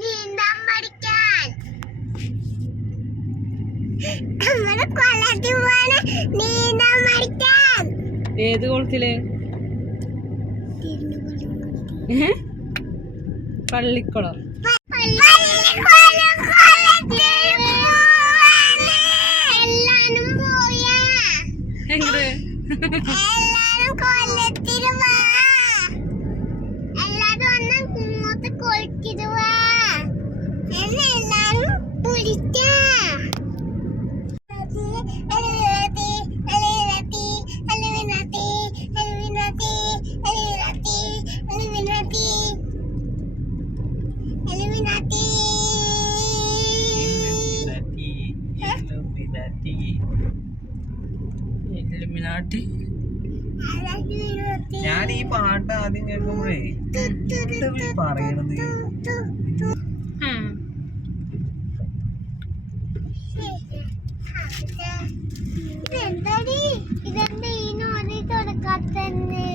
നീന്താൻ പഠിക്കാൻ. നമ്മുടെ കൊല്ലത്തിൽ പോവാണ് നീന്താൻ പഠിക്കാൻ. ഏത് കുളത്തില്? പള്ളിക്കുളം. എങ്ങനെ എല്ലാരും കൊല്ലത്തില് വാ. എല്ലാരും ഒന്ന് ഇങ്ങോട്ട് കൊളത്തില് വാ. എല്ലാരും വിളിക്കാ. ഞാൻ ഈ പാട്ട് ആദ്യം കേൾക്കുമ്പോഴേ പറയണത് ഇതെന്താടി ഇതെന്താ ഈ നോതി തുടക്കാത്തന്നെ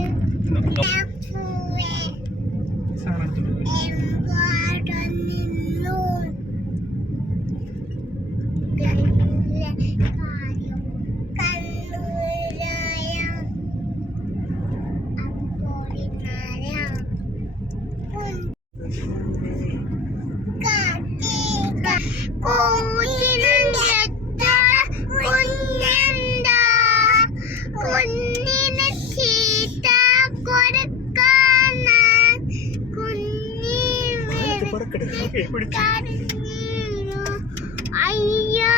അയ്യോ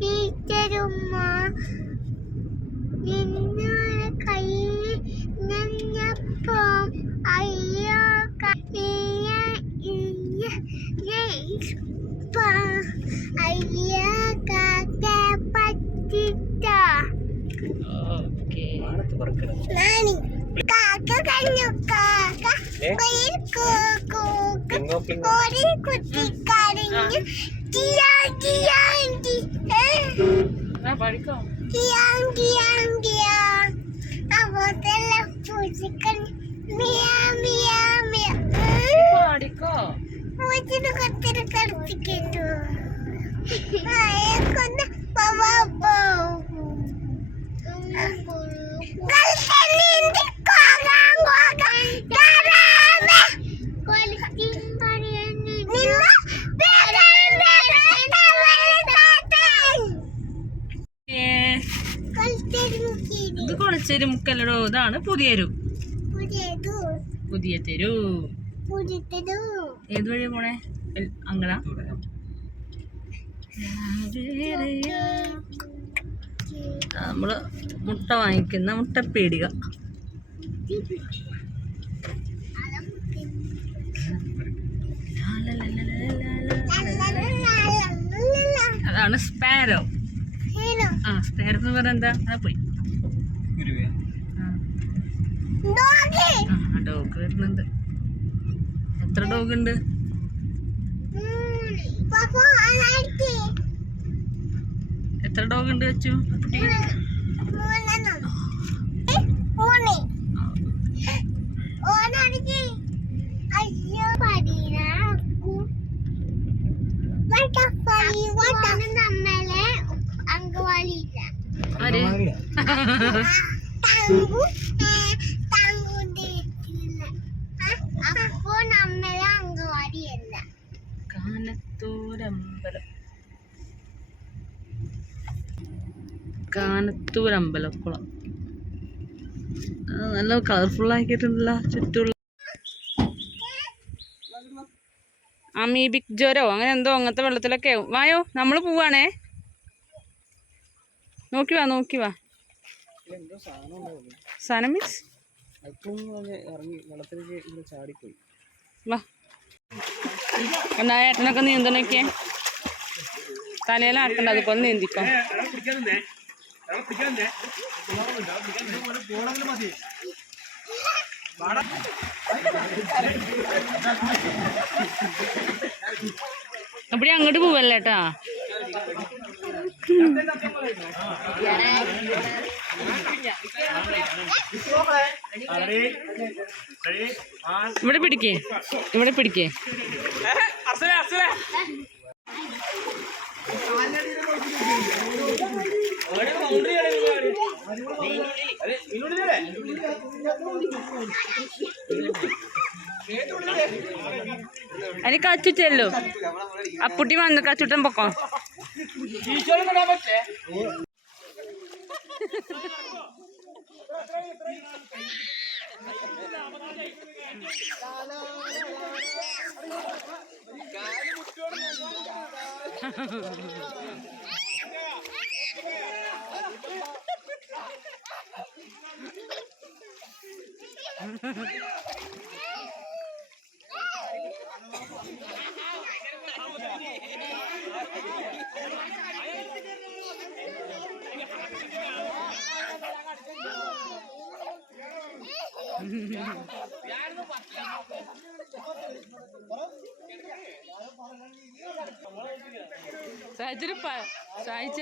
ടീച്ചറുമ്മ നിന്നോട് കൈ നഞ്ഞപ്പോ അയ്യോ അയ്യോ കാക്ക പറ്റിട്ട നാനി കാക്ക കഴിഞ്ഞു കാക്ക ഒരു കുത്തി കരഞ്ഞു അപ്പോഴെല്ലാം പൂച്ചിക്കൻ പൂച്ചിന് കൊത്തിരി കളിപ്പിക്കണ്ടു കൊന്ന് ഇത് കൊളച്ചേരി മുക്കല്ലടോ. ഇതാണ് പുതിയരു. പുതിയ തെരു. ഏത് വഴിയാ പോണേ? അങ്ങന നമ്മള് മുട്ട വാങ്ങിക്കുന്ന മുട്ടപ്പേടിക. അതാണ് സ്പാരോ. ആ സ്പാരോ എന്ന് പറഞ്ഞാൽ എന്താ? അത് പോയി ഡോഗ് വരുന്നുണ്ട്. എത്ര ഡോഗ് ഉണ്ട്? എത്ര ഡോഗ് ഉണ്ട് വെച്ചു? നമ്മളെ അംഗവാടിയില്ല അപ്പോ നമ്മളെ അംഗവാടിയല്ല. കാനത്തൂരമ്പലക്കുളം. നല്ല കളർഫുൾ ആക്കിയിട്ടുണ്ടല്ലോ ചുറ്റുള്ള. അമീബിക് ജ്വരോ അങ്ങനെ എന്തോ അങ്ങനത്തെ വെള്ളത്തിലൊക്കെ ആവും. വായോ നമ്മൾ പോവാണേ. നോക്കി വാ. സാധനം മീൻസ് വാ. എന്നാ ഏട്ടനൊക്കെ നീന്തണൊക്കെ തലയിലാക്കണ്ട, അതുപോലെ നീന്തിക്കോ. அப்படி അങ്ങോട്ട് പോവല്ലേട്ടാ. ഇവിടെ പിടിക്കേ, ഇവിടെ പിടിക്കേ. അതിന് കച്ചു ചെല്ലു. അപ്പുട്ടി വന്ന് കച്ചുട്ടൻ പൊക്കോ. സായിച്ചൊരു സായിച്ച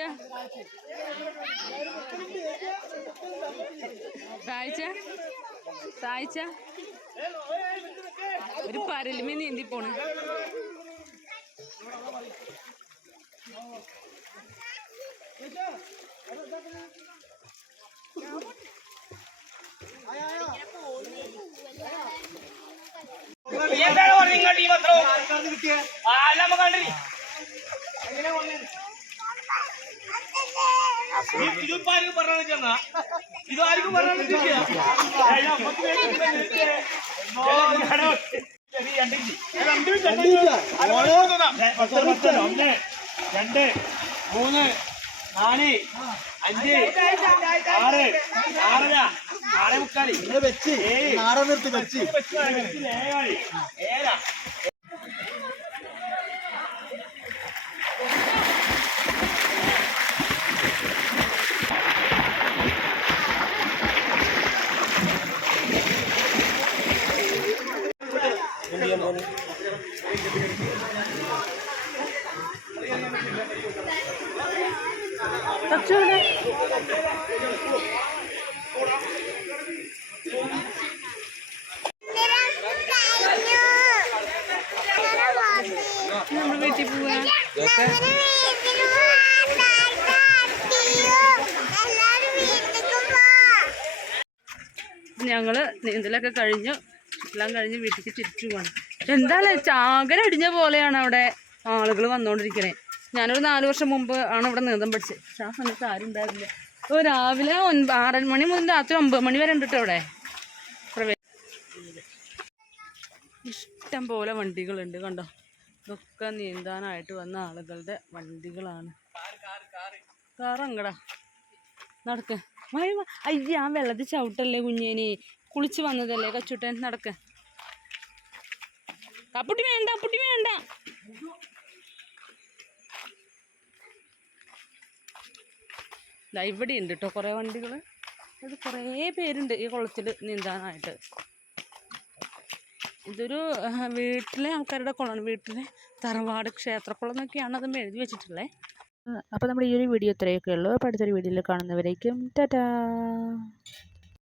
സായിച്ച സായിച്ച ഒരു പരലുമേ നീന്തി പോണ്. രണ്ട് മൂന്ന് നാല് അഞ്ച് ആറ് ആറര ആറേ മുക്കാലി വെച്ച് ആറ് നിർത്തി വെച്ച് ഏഴ. നമ്മൾ വീട്ടിൽ പോവാ. ഞങ്ങള് നീന്തലൊക്കെ കഴിഞ്ഞു, എല്ലാം കഴിഞ്ഞ് വീട്ടിലേക്ക് തിരിച്ചു പോകണം. എന്തായാലും ചാകരടിഞ്ഞ പോലെയാണ് അവിടെ ആളുകൾ വന്നുകൊണ്ടിരിക്കണേ. ഞാനൊരു 4 വർഷം മുമ്പ് ആണ് ഇവിടെ നീന്തം പഠിച്ചത്. പക്ഷെ ആ സമയത്ത് ആരും ഉണ്ടാവില്ല. ഇപ്പോൾ രാവിലെ 6 മണി മുതൽ രാത്രി 9 മണി വരെ ഉണ്ട് കേട്ടോ അവിടെ. ഇഷ്ടം പോലെ വണ്ടികളുണ്ട് കണ്ടോ. ഇതൊക്കെ നീന്താനായിട്ട് വന്ന ആളുകളുടെ വണ്ടികളാണ്. കാറങ്ങടാ നടക്ക്. അയ്യ ആ വെള്ളത്തിൽ ചവിട്ടല്ലേ കുഞ്ഞേനെ, കുളിച്ച് വന്നതല്ലേ കച്ചുട്ടൻ. നടക്ക്. അപ്പുട്ടി വേണ്ട, അപ്പുട്ടി വേണ്ട. ഇവിടെ ഉണ്ട് കേട്ടോ കുറേ വണ്ടികൾ. അത് കുറേ പേരുണ്ട് ഈ കുളത്തിൽ നീന്താനായിട്ട്. ഇതൊരു വീട്ടിലെ ആൾക്കാരുടെ കുളമാണ്, വീട്ടിലെ തറവാട് ക്ഷേത്രക്കുളം എന്നൊക്കെയാണ് അതും എഴുതി വെച്ചിട്ടുള്ളത്. അപ്പോൾ നമ്മുടെ ഈ ഒരു വീഡിയോ ഇത്രയൊക്കെ ഉള്ളൂ. അപ്പോൾ അടുത്തൊരു വീഡിയോയിൽ കാണുന്നവരേക്കും ടാറ്റാ.